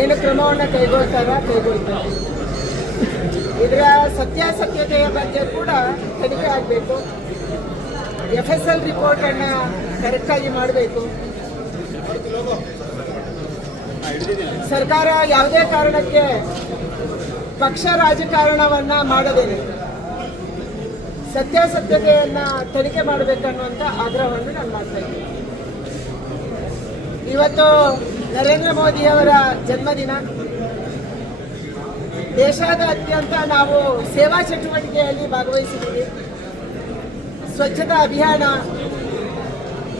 ಏನು ಕ್ರಮವನ್ನು ಕೈಗೊಳ್ತಾರ? ಕೈಗೊಳ್ತಾರೆ. ಇದರ ಸತ್ಯಾಸತ್ಯತೆಯ ಬಗ್ಗೆ ಕೂಡ ತನಿಖೆ ಆಗಬೇಕು. ಎಫ್ ಎಸ್ ಎಲ್ ರಿಪೋರ್ಟನ್ನು ಕರೆಕ್ಟಾಗಿ ಮಾಡಬೇಕು. ಸರ್ಕಾರ ಯಾವುದೇ ಕಾರಣಕ್ಕೆ ಪಕ್ಷ ರಾಜಕಾರಣವನ್ನ ಮಾಡದೇನೆ. ಸತ್ಯಾಸತ್ಯತೆಯನ್ನ ತನಿಖೆ ಮಾಡಬೇಕನ್ನುವಂಥ ಆಗ್ರಹವನ್ನು ನಾನು ಮಾಡ್ತಾ ಇದ್ದೀನಿ. ಇವತ್ತು ನರೇಂದ್ರ ಮೋದಿಯವರ ಜನ್ಮದಿನ. ದೇಶಾದ್ಯಂತ ನಾವು ಸೇವಾ ಚಟುವಟಿಕೆಯಲ್ಲಿ ಭಾಗವಹಿಸಿದ್ದೀವಿ. ಸ್ವಚ್ಛತಾ ಅಭಿಯಾನ.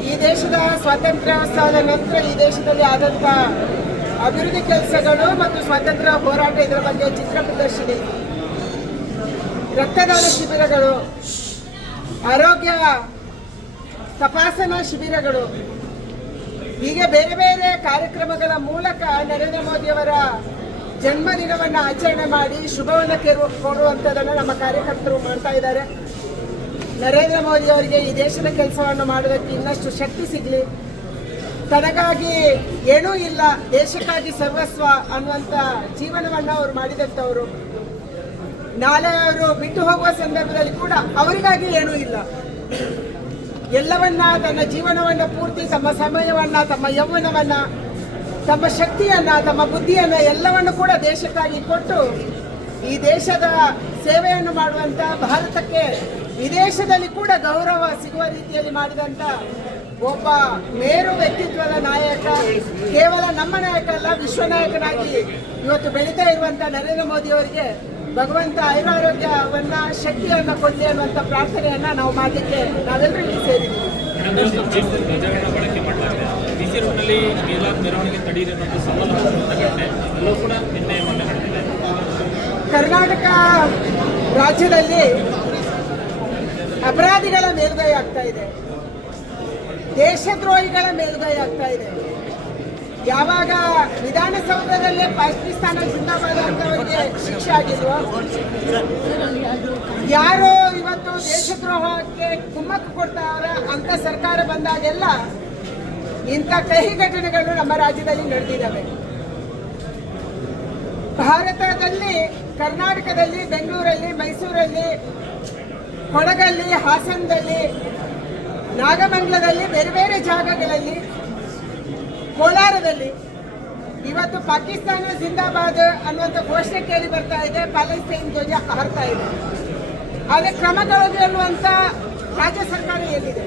ಈ ದೇಶದ ಸ್ವಾತಂತ್ರ್ಯೋತ್ಸವದ ನಂತರ ಈ ದೇಶದಲ್ಲಿ ಆದಂಥ ಅಭಿವೃದ್ಧಿ ಕೆಲಸಗಳು ಮತ್ತು ಸ್ವಾತಂತ್ರ್ಯ ಹೋರಾಟ ಇದರ ಬಗ್ಗೆ ಚಿತ್ರ ಪ್ರದರ್ಶಿನಿ. ರಕ್ತದಾನ ಶಿಬಿರಗಳು. ಆರೋಗ್ಯ ತಪಾಸಣಾ ಶಿಬಿರಗಳು. ಹೀಗೆ ಬೇರೆ ಬೇರೆ ಕಾರ್ಯಕ್ರಮಗಳ ಮೂಲಕ ನರೇಂದ್ರ ಮೋದಿಯವರ ಜನ್ಮದಿನವನ್ನು ಆಚರಣೆ ಮಾಡಿ ಶುಭವನ್ನು ಕೇರು ಕೊಡುವಂಥದ್ದನ್ನು ನಮ್ಮ ಕಾರ್ಯಕರ್ತರು ಮಾಡ್ತಾ ಇದ್ದಾರೆ. ನರೇಂದ್ರ ಮೋದಿ ಅವರಿಗೆ ಈ ದೇಶದ ಕೆಲಸವನ್ನು ಮಾಡೋದಕ್ಕೆ ಇನ್ನಷ್ಟು ಶಕ್ತಿ ಸಿಗಲಿ. ತನಗಾಗಿ ಏನೂ ಇಲ್ಲ, ದೇಶಕ್ಕಾಗಿ ಸರ್ವಸ್ವ ಅನ್ನುವಂಥ ಜೀವನವನ್ನು ಅವರು ಮಾಡಿದಂಥವರು. ನಾಳೆ ಅವರು ಬಿಟ್ಟು ಹೋಗುವ ಸಂದರ್ಭದಲ್ಲಿ ಕೂಡ ಅವರಿಗಾಗಿ ಏನೂ ಇಲ್ಲ. ಎಲ್ಲವನ್ನ ತನ್ನ ಜೀವನವನ್ನ ಪೂರ್ತಿ, ತಮ್ಮ ಸಮಯವನ್ನ, ತಮ್ಮ ಯೌವನವನ್ನ, ತಮ್ಮ ಶಕ್ತಿಯನ್ನ, ತಮ್ಮ ಬುದ್ಧಿಯನ್ನ ಎಲ್ಲವನ್ನು ಕೂಡ ದೇಶಕ್ಕಾಗಿ ಕೊಟ್ಟು ಈ ದೇಶದ ಸೇವೆಯನ್ನು ಮಾಡುವಂತ ಭಾರತಕ್ಕೆ ವಿದೇಶದಲ್ಲಿ ಕೂಡ ಗೌರವ ಸಿಗುವ ರೀತಿಯಲ್ಲಿ ಮಾಡಿದಂತ ಒಬ್ಬ ಮೇರು ವ್ಯಕ್ತಿತ್ವದ ನಾಯಕ, ಕೇವಲ ನಮ್ಮ ನಾಯಕ ಅಲ್ಲ ವಿಶ್ವ ನಾಯಕನಾಗಿ ಇವತ್ತು ಬೆಳೀತಾ ಇರುವಂತ ನರೇಂದ್ರ ಮೋದಿ ಅವರಿಗೆ ಭಗವಂತ ಆಯುರಾರೋಗ್ಯವನ್ನ ಶಕ್ತಿಯನ್ನ ಕೊಡಲಿ ಅನ್ನುವಂಥ ಪ್ರಾರ್ಥನೆಯನ್ನ ನಾವು ಮಾಡಲಿಕ್ಕೆ ನಾವೆಲ್ಲರೂ ಇಲ್ಲಿ ಸೇರಿದ್ದೀವಿ. ಕರ್ನಾಟಕ ರಾಜ್ಯದಲ್ಲಿ ಅಪರಾಧಿಗಳ ಮೇಲುಗೈ ಆಗ್ತಾ ಇದೆ. ದೇಶದ್ರೋಹಿಗಳ ಮೇಲುಗೈ ಆಗ್ತಾ ಇದೆ. ಯಾವಾಗ ವಿಧಾನಸೌಧದಲ್ಲೇ ಪಾಕಿಸ್ತಾನ ಜಿಂದಾಬಾದ್ ಅಂತವರಿಗೆ ಶಿಕ್ಷೆ ಆಗಿದ್ರು ಯಾರು ಇವತ್ತು ದೇಶದ್ರೋಹಕ್ಕೆ ಕುಮ್ಮಕ್ಕು ಕೊಡ್ತಾರ ಅಂತ ಸರ್ಕಾರ ಬಂದಾಗೆಲ್ಲ ಇಂಥ ಕಹಿ ಘಟನೆಗಳು ನಮ್ಮ ರಾಜ್ಯದಲ್ಲಿ ನಡೆದಿದ್ದಾವೆ. ಭಾರತದಲ್ಲಿ, ಕರ್ನಾಟಕದಲ್ಲಿ, ಬೆಂಗಳೂರಲ್ಲಿ, ಮೈಸೂರಲ್ಲಿ, ಕೊಡಗಲ್ಲಿ, ಹಾಸನದಲ್ಲಿ, ನಾಗಮಂಗಲದಲ್ಲಿ ಬೇರೆ ಬೇರೆ ಜಾಗಗಳಲ್ಲಿ ಕೋಲಾರದಲ್ಲಿ ಇವತ್ತು ಪಾಕಿಸ್ತಾನ ಜಿಂದಾಬಾದ್ ಅನ್ನುವಂಥ ಘೋಷಣೆ ಕೇಳಿ ಬರ್ತಾ ಇದೆ ಪ್ಯಾಲೆಸ್ಟೈನ್ ಧ್ವಜ ಹಾರ್ತಾ ಇದೆ. ಆದರೆ ಕ್ರಮಗಳು ಅನ್ನುವಂಥ ರಾಜ್ಯ ಸರ್ಕಾರ ಎಲ್ಲಿದೆ?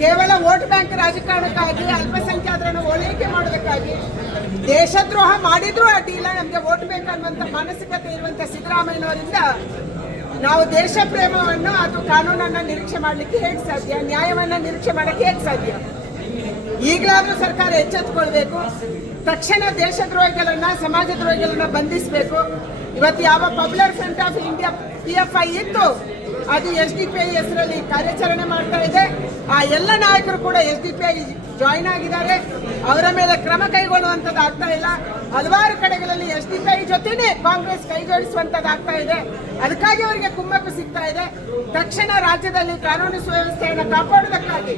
ಕೇವಲ ವೋಟ್ ಬ್ಯಾಂಕ್ ರಾಜಕಾರಣಕ್ಕಾಗಿ, ಅಲ್ಪಸಂಖ್ಯಾತರನ್ನು ಓಲೈಕೆ ಮಾಡೋದಕ್ಕಾಗಿ, ದೇಶದ್ರೋಹ ಮಾಡಿದ್ರೂ ಅಡ್ಡಿಲ್ಲ ನಮಗೆ ವೋಟ್ ಬೇಕನ್ನುವಂಥ ಮಾನಸಿಕತೆ ಇರುವಂಥ ಸಿದ್ದರಾಮಯ್ಯನವರಿಂದ ನಾವು ದೇಶ ಪ್ರೇಮವನ್ನು ಅಥವಾ ಕಾನೂನನ್ನು ನಿರೀಕ್ಷೆ ಮಾಡಲಿಕ್ಕೆ ಹೇಗೆ ಸಾಧ್ಯ, ನ್ಯಾಯವನ್ನು ನಿರೀಕ್ಷೆ ಮಾಡೋಕ್ಕೆ ಹೇಗೆ ಸಾಧ್ಯ? ಈಗಲಾದ್ರೂ ಸರ್ಕಾರ ಎಚ್ಚೆತ್ಕೊಳ್ಬೇಕು. ತಕ್ಷಣ ದೇಶದ್ರೋಹಿಗಳನ್ನ, ಸಮಾಜದ್ರೋಹಿಗಳನ್ನ ಬಂಧಿಸಬೇಕು. ಇವತ್ತು ಯಾವ popular front of India P F I ಇತ್ತು, ಅದು ಎಸ್ ಡಿ ಪಿ ಐ ಹೆಸರಲ್ಲಿ ಕಾರ್ಯಾಚರಣೆ ಮಾಡ್ತಾ ಇದೆ. ಆ ಎಲ್ಲ ನಾಯಕರು ಕೂಡ S D P I join ಆಗಿದ್ದಾರೆ. ಅವರ ಮೇಲೆ ಕ್ರಮ ಕೈಗೊಳ್ಳುವಂಥದ್ದು ಆಗ್ತಾ ಇಲ್ಲ. ಹಲವಾರು ಕಡೆಗಳಲ್ಲಿ ಎಸ್ ಡಿ ಪಿ ಐ ಜೊತೆನೆ ಕಾಂಗ್ರೆಸ್ ಕೈಜೋಡಿಸುವಂಥದ್ದು ಆಗ್ತಾ ಇದೆ. ಅದಕ್ಕಾಗಿ ಅವರಿಗೆ ಕುಮ್ಮಕ್ಕು ಸಿಗ್ತಾ ಇದೆ. ತಕ್ಷಣ ರಾಜ್ಯದಲ್ಲಿ ಕಾನೂನು ಸುವ್ಯವಸ್ಥೆಯನ್ನು ಕಾಪಾಡುವುದಕ್ಕಾಗಿ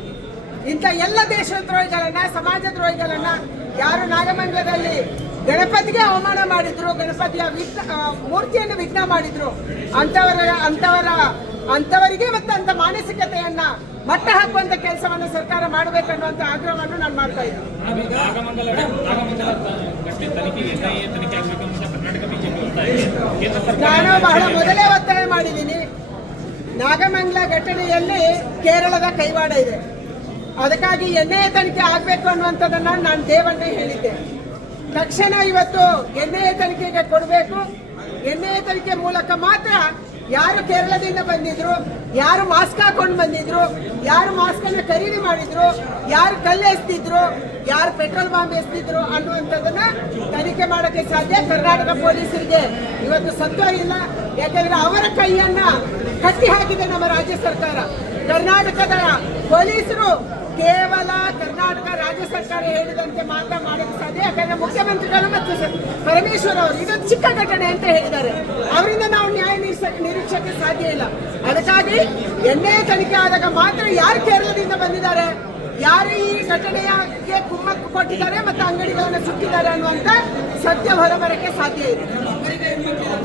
ಇಂಥ ಎಲ್ಲ ದೇಶದ್ರೋಹಿಗಳನ್ನ ಸಮಾಜ ದ್ರೋಹಿಗಳನ್ನ ಯಾರು ನಾಗಮಂಗಲದಲ್ಲಿ ಗಣಪತಿಗೆ ಅವಮಾನ ಮಾಡಿದ್ರು ಗಣಪತಿಯ ವಿಘ್ನ ಮೂರ್ತಿಯನ್ನು ವಿಘ್ನ ಮಾಡಿದ್ರು. ಅಂತವರ ಅಂತವರ ಅಂತವರಿಗೆ ಮತ್ತೆ ಅಂತ ಮಾನಸಿಕತೆಯನ್ನ ಮಟ್ಟ ಹಾಕುವಂತ ಕೆಲಸವನ್ನು ಸರ್ಕಾರ ಮಾಡಬೇಕನ್ನುವಂತ ಆಗ್ರಹವನ್ನು ನಾನು ಮಾಡ್ತಾ ಇದ್ದೀನಿ. ನಾನು ಬಹಳ ಮೊದಲೇ ಒತ್ತಾಯ ಮಾಡಿದ್ದೀನಿ. ನಾಗಮಂಗಲ ಘಟನೆಯಲ್ಲಿ ಕೇರಳದ ಕೈವಾಡ ಇದೆ. ಅದಕ್ಕಾಗಿ ಎನ್ಎ ತನಿಖೆ ಆಗಬೇಕು ಅನ್ನುವಂಥದ್ದನ್ನ ನಾನು ದೇವಣ್ಣ ಹೇಳಿದ್ದೆ. ತಕ್ಷಣ ಇವತ್ತು ಎನ್ಎ ತನಿಖೆಗೆ ಕೊಡಬೇಕು. ಎನ್ಎ ತನಿಖೆ ಮೂಲಕ ಮಾತ್ರ ಯಾರು ಕೇರಳದಿಂದ ಬಂದಿದ್ರು, ಯಾರು ಮಾಸ್ಕ್ ಹಾಕೊಂಡು ಬಂದಿದ್ರು, ಯಾರು ಮಾಸ್ಕ್ ಅನ್ನ ಖರೀದಿ ಮಾಡಿದ್ರು, ಯಾರು ಕಲ್ಲು ಎಸ್ತಿದ್ರು, ಯಾರು ಪೆಟ್ರೋಲ್ ಬಾಂಬ್ ಎಸ್ತಿದ್ರು ಅನ್ನುವಂಥದ್ದನ್ನ ತನಿಖೆ ಮಾಡೋಕ್ಕೆ ಸಾಧ್ಯ ಕರ್ನಾಟಕ ಪೊಲೀಸರಿಗೆ. ಇವತ್ತು ಸತ್ವ ಇಲ್ಲ, ಯಾಕಂದ್ರೆ ಅವರ ಕೈಯನ್ನ ಕಟ್ಟಿ ಹಾಕಿದೆ ನಮ್ಮ ರಾಜ್ಯ ಸರ್ಕಾರ. ಕರ್ನಾಟಕದ ಪೊಲೀಸರು ಕೇವಲ ಕರ್ನಾಟಕ ರಾಜ್ಯ ಸರ್ಕಾರ ಹೇಳಿದಂತೆ ಮಾತ್ರ ಮಾಡಕ್ಕೆ ಸಾಧ್ಯ, ಯಾಕಂದ್ರೆ ಮುಖ್ಯಮಂತ್ರಿಗಳು ಮತ್ತು ಪರಮೇಶ್ವರ್ ಅವರು ಇದೊಂದು ಚಿಕ್ಕ ಘಟನೆ ಅಂತ ಹೇಳಿದ್ದಾರೆ. ಅವರಿಂದ ನಾವು ನ್ಯಾಯ ನಿರೀಕ್ಷಕ್ಕೆ ಸಾಧ್ಯ ಇಲ್ಲ. ಅದಕ್ಕಾಗಿ ಎಣ್ಣೆ ತನಿಖೆ ಆದಾಗ ಮಾತ್ರ ಯಾರು ಕೇರಳದಿಂದ ಬಂದಿದ್ದಾರೆ, ಯಾರು ಈ ಘಟನೆಗೆ ಕುಮ್ಮಕ್ಕು ಕೊಟ್ಟಿದ್ದಾರೆ ಮತ್ತು ಅಂಗಡಿಗಳನ್ನು ಸುಟ್ಟಿದ್ದಾರೆ ಅನ್ನುವಂಥ ಸತ್ಯ ಹೊರಬರಕ್ಕೆ ಸಾಧ್ಯ ಇದೆ